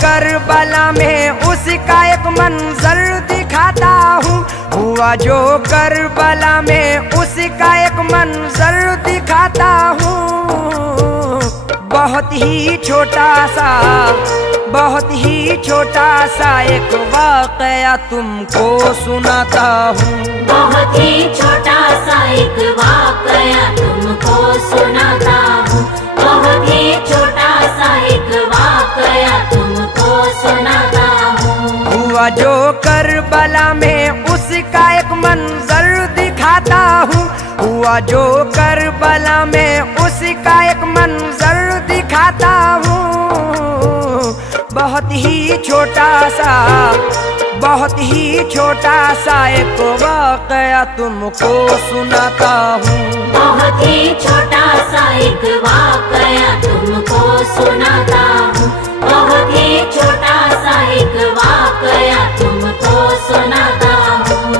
Karbala में उसका एक मंजर दिखाता हूँ। हुआ जो करबला में उसका एक मंजर दिखाता हूँ। बहुत ही छोटा सा एक वाकया तुमको सुनाता हूँ। बहुत ही छोटा सा एक वाकया तुमको सुनाता हूँ। बहुत ही छोटा सा एक वाकया तुमको सुनाता हूँ। हुआ जो करबला में उसका एक मंजर दिखाता हूँ। हुआ जो करबला में उसका एक मंजर दिखाता हूँ। बहुत ही छोटा सा एक वाकया तुमको सुनाता हूँ। बहुत ही छोटा सा एक वाकया तुमको सुनाता हूँ। बहुत ही छोटा सा एक वाकया तुमको सुनाता हूँ।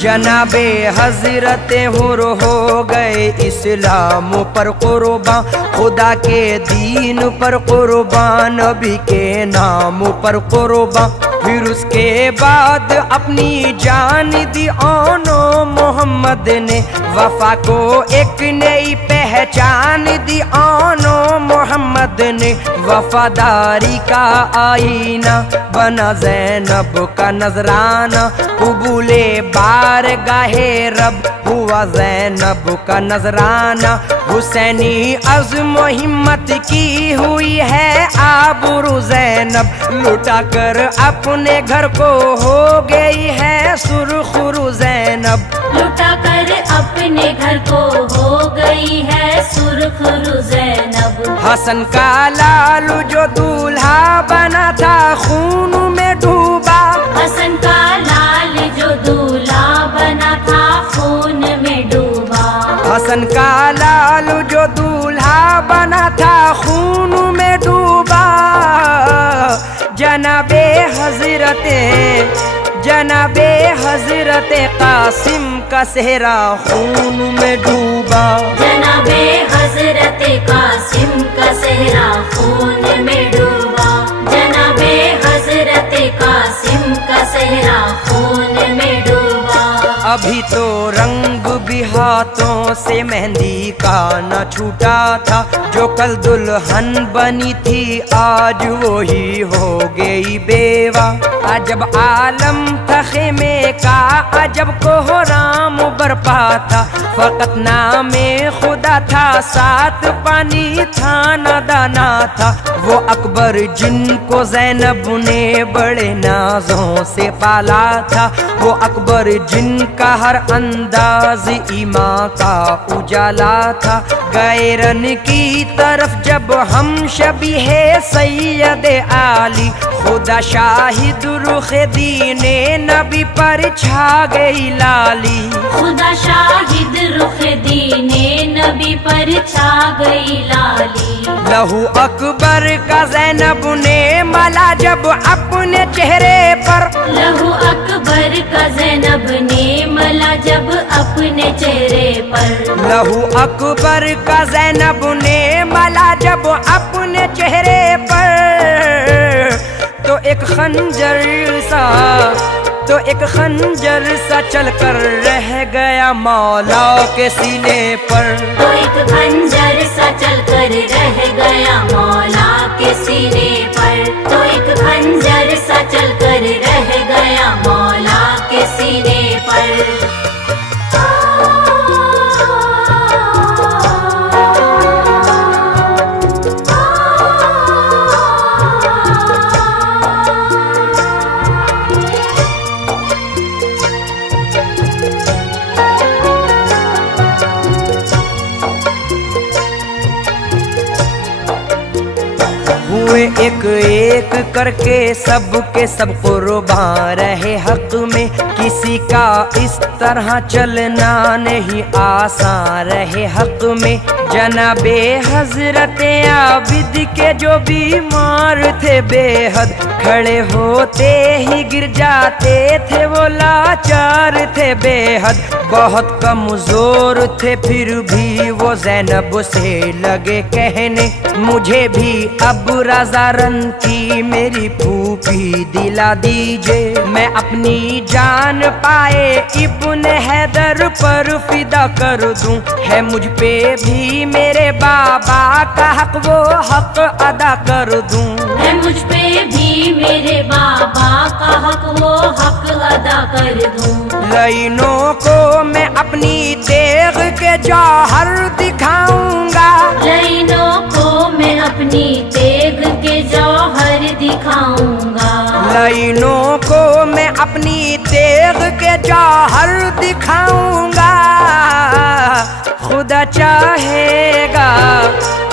जनाबे हजरत हुर हो गए इस्लाम पर कुर्बान, खुदा के दीन पर कुर्बान, नबी के नाम पर कुर्बान। फिर उसके बाद अपनी जान दी आनो मोहम्मद ने, वफा को एक नई पहचान दी आनो मोहम्मद ने। वफादारी का आईना बना ज़ैनब का नजराना, कबूले बारगाहे रब हुआ ज़ैनब का नजराना। हुसैनी अज़्म हिम्मत की हुई है आबरू ज़ैनब, लुटा कर अपने घर को हो गई है सुरखरू ज़ैनब। लुटा कर अपने घर को हो गई है सुरखरू ज़ैनब। हसन का लालू जो दूल्हा बना था खून में डूबा। हसन का लाल जो दूल्हा बना था खून में डूबा। हसन का लालू जो दूल्हा बना था खून में डूबा। जनाबे हजरत कासिम का सेहरा खून में डूबा। जनाबे हजरत कासिम का सेहरा खून में डूबा। जनाबे हजरत कासिम का सेहरा खून में डूबा। अभी तो रंग भी हाथों से मेहंदी का न छूटा था, जो कल दुल्हन बनी थी आज वो ही हो गई बेवा। अजब आलम था खेमे का, अजब कोहराम बरपा था, फकत नामे खुदा था, साथ पानी था न दाना था। वो अकबर जिनको ज़ैनब ने बड़े नाजों से पाला था, वो अकबर जिनका हर अंदाज ईमान का उजाला था। गैरन की तरफ जब हम शबीहे सैयद आली, खुदा शाहिद रुख दीने नबी पर छा गई लाली। खुदा शाहिद रुख दीने नबी पर छा गई लाली। लहू अकबर का ज़ैनब ने मला जब अपने चेहरे पर। लहू अकबर का ज़ैनब ने मला जब अपने चेहरे पर। लहू अकबर का ज़ैनब ने मला जब अपने चेहरे पर। तो एक खंजर सा चलकर रह गया मौला के सीने पर। तो एक खंजर सा चलकर रह गया मौला के सीने पर। तो एक खंजर सा चलकर रह गया मौला के सीने पर। एक एक करके सबके सब कुर्बान रहे हक में, किसी का इस तरह चलना नहीं आसान रहे हक में। जनाबे हजरत आबिद के जो बीमार थे बेहद, खड़े होते ही गिर जाते थे वो लाचार थे बेहद। बहुत कमजोर थे फिर भी वो ज़ैनब से लगे कहने, मुझे भी अब रज़ा रन की मेरी फूफी दिला दीजिए। मैं अपनी जान पाए इब्ने हैदर पर फिदा कर दूं, है मुझ पे भी मेरे बाबा का हक वो हक अदा कर दूं। है मुझ पे भी मेरे बाबा का हक वो हक अदा कर दूं। लाइनों को मैं अपनी तेग के जौहर दिखाऊंगा, लाइनों को मैं अपनी तेग के जौहर दिखाऊंगा। लाइनों को मैं अपनी तेग के जौहर दिखाऊंगा। खुदा चाहेगा,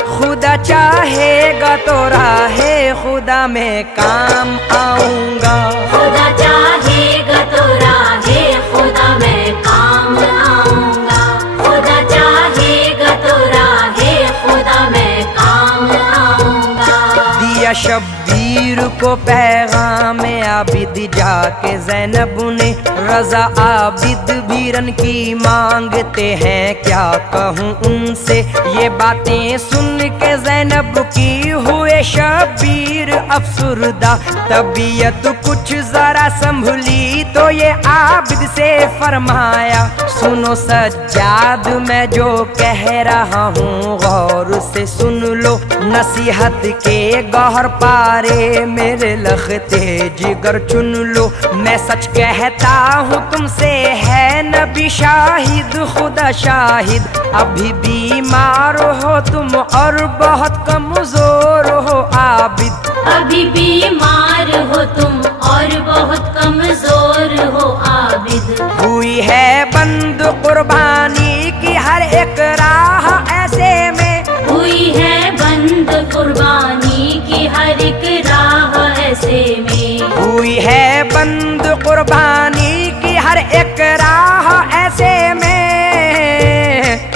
खुदा चाहेगा तो राहे खुदा में काम आऊंगा। खुदा चाहेगा तो राहे खुदा में काम आऊंगा। खुदा चाहेगा तो राहे खुदा में काम आऊंगा। दिया शब्बीर को पैगाम आबिद जाके ज़ैनब ने, रज़ा आबिद भी रन की मांगते हैं क्या कहूँ उनसे। ये बातें सुन के ज़ैनब की हुए शब्बीर अफसुरदा, तबीयत कुछ जरा संभली तो ये आबिद से फरमाया, सुनो सज्जाद मैं जो कह रहा हूँ गौर से सुन लो। नसीहत के गौहर पारे मेरे लखते जिगर चुन लो। मैं सच कहता हूँ तुमसे है नबी शाहिद खुदा शाहिद, अभी बीमार हो तुम और बहुत कमजोर हो आबिद। अभी बीमार हो तुम और बहुत कमजोर हो आबिद। हुई है बंद कुर्बानी की हर एक राह ऐसे में, हुई है बंद कुर्बानी की हर एक राह ऐसे में। हुई है बंद कुर्बानी की हर एक राह ऐसे में।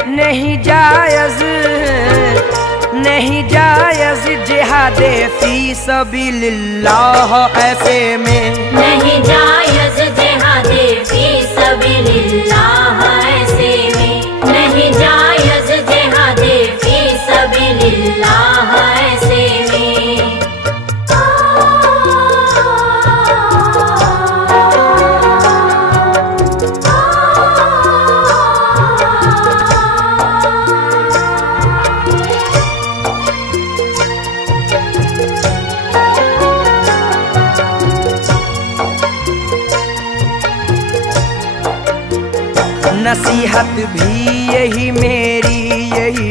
नहीं जायज़, नहीं जायज़ जिहादे फी सबीलिल्लाह ऐसे में। नहीं जायज़ जिहादे फी सबीलिल्लाह ऐसे में। नहीं जायज़ जिहादे फी सबीलिल्लाह ऐसे में। नसीहत भी यही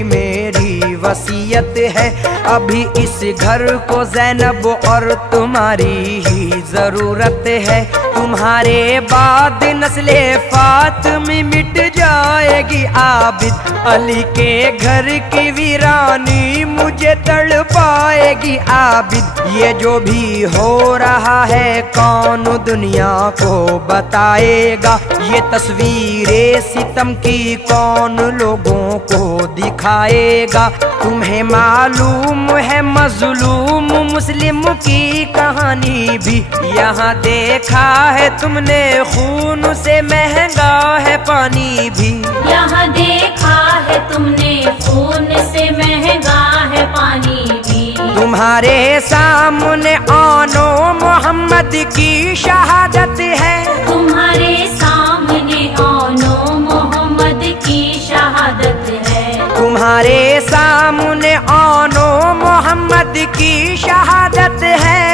मेरी वसीयत है। अभी इस घर को ज़ैनब और तुम्हारी ही ज़रूरत है। तुम्हारे बाद नस्ले फातिमी मिट जाएगी आबिद। अली के घर की वीरानी मुझे तड़पाएगी आबिद। ये जो भी हो रहा है कौन दुनिया को बताएगा। ये तस्वीरें सितम की कौन लोगों को दिखाएगा। तुम्हें मालूम है मजलूम मुस्लिम की कहानी भी। यहाँ देखा है तुमने खून से महंगा है पानी भी। यहाँ देखा है तुमने खून से महंगा है पानी भी। तुम्हारे सामने आनो मोहम्मद की शहादत है। तुम्हारे सामने आनो मोहम्मद की शहादत है। तुम्हारे सामने आनो मोहम्मद की शहादत है।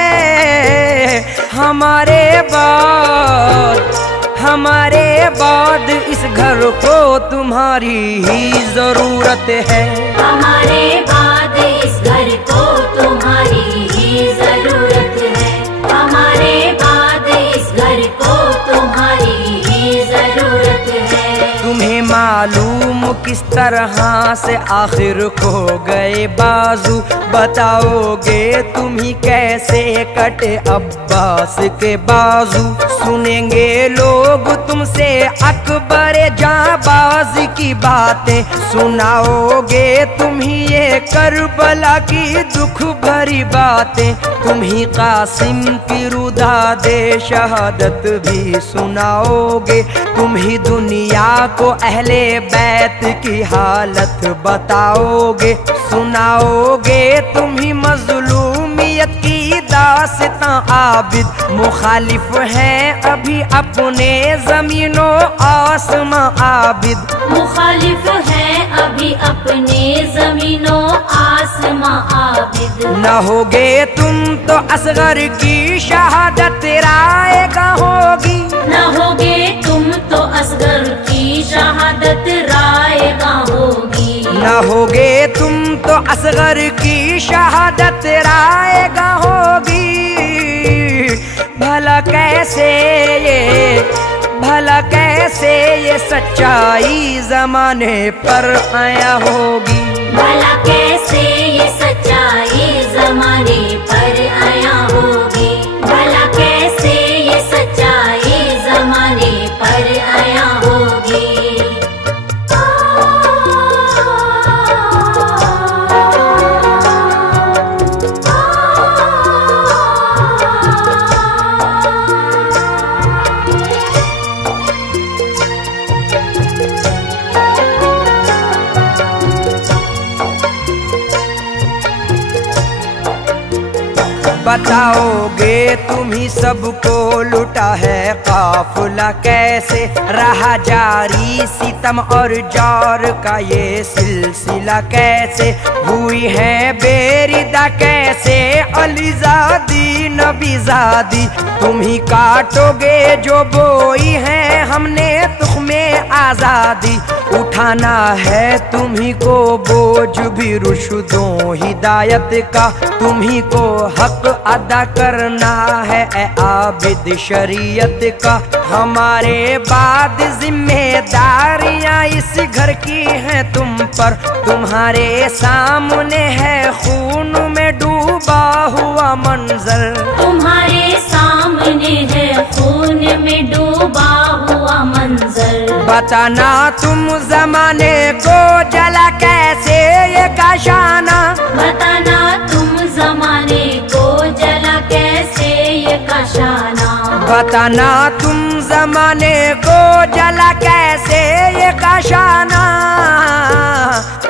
हमारे बाद इस घर को तुम्हारी ही जरूरत है। हमारे बाद इस घर को तुम्हारी ही जरूरत है। हमारे बाद इस घर को तुम्हारी ही जरूरत है। तुम्हें मालूम किस तरह तरह से आखिर खो गए बाजू, बताओगे तुम ही कैसे कटे अब्बास के बाजू। सुनेंगे लोग तुमसे अकबर जाबाज की बातें, सुनाओगे तुम ही ये करबला की दुख भरी बातें। तुम ही कासिम की रुदा दे शहादत भी सुनाओगे, तुम ही दुनिया को अहले बैत की हालत बताओगे। सुनाओगे तुम ही मजलूमियत की दास्तां आबिद, मुखालिफ हैं अभी अपने जमीनों आसमां आबिद। मुखालिफ हैं अभी अपने जमीनों आसमां आबिद। न होगे तुम तो असगर की शहादत रायगा होगी, न होगे तुम तो असगर की शहादत रायगा होगी। न होगे तुम तो असगर की शहादत रायगा होगी। भला कैसे ये सच्चाई जमाने पर आया होगी। भला कैसे ये सच्चाई जमाने पर आया होगी। भला कैसे ये सच्चाई जमाने पर आया होगी। बताओगे तुम ही सबको लुटा है काफिला कैसे, रहा जारी सितम और जार का ये सिलसिला कैसे। हुई है बेरिदा कैसे अलीजादी नबीजादी, तुम ही काटोगे जो बोई है हमने तुख्मे आजादी। उठाना है तुम ही को बोझ भी रुशदों हिदायत का, तुम ही को हक अदा करना है ए आबिद शरीयत का। हमारे बाद जिम्मेदारियां इस घर की हैं तुम पर, तुम्हारे सामने है खून में डूबा हुआ मंजर। तुम्हारे सामने है खून में डूबा हुआ मंजर। बताना तुम जमाने को जला कैसे ये काशाना, बताना तुम जमाने को जला कैसे ये काशाना। बताना तुम जमाने को जला कैसे ये काशाना।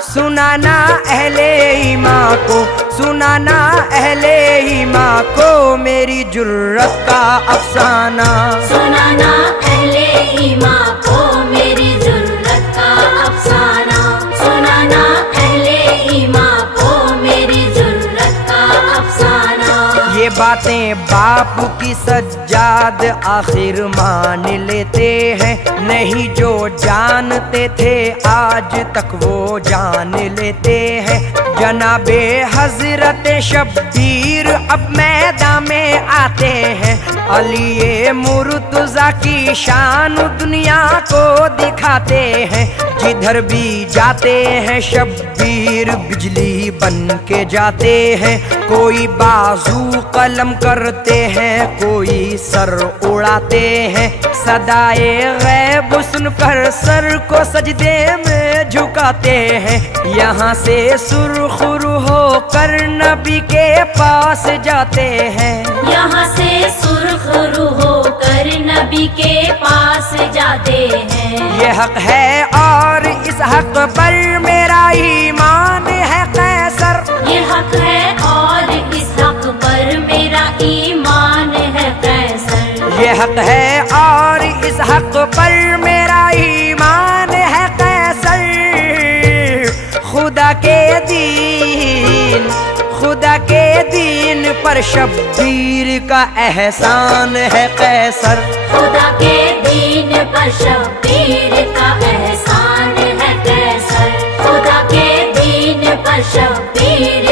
सुनाना अहले ईमान को, सुनाना अहले ईमान को मेरी जुर्रत का अफसाना। सुनाना अहले ईमान को मेरी जुर्रत का अफसाना। सुनाना अहले ईमान को मेरी जुर्रत का अफसाना। ये बातें बाप की सज्जाद आखिर मान लेते हैं, नहीं जो जानते थे आज तक वो जान लेते हैं। जनाबे हजरत शब्बीर अब मैदान में आते हैं, अली मुर्तजा की शान दुनिया को दिखाते हैं। जिधर भी जाते हैं शब्बीर बिजली बन के जाते हैं, कोई बाजू कलम करते हैं कोई सर उड़ाते हैं। सदाए गैब सुनकर सर को सजदे में झुकाते हैं, यहाँ से सुरखुरु होकर नबी के पास जाते हैं। यहाँ से सुरखुरु होकर नबी के पास जाते हैं। ये हक है और इस हक पर मेरा ईमान है कैसर। ये हक है और इस हक पर मेरा ईमान है कैसर। ये हक है और इस हक पर मेरा ईमान है कैसर। खुदा के दीन, खुदा के दीन पर शब्बीर का एहसान है कैसर। खुदा के दीन पर शब्बीर का एहसान है कैसर। खुदा के दीन पर शब्बीर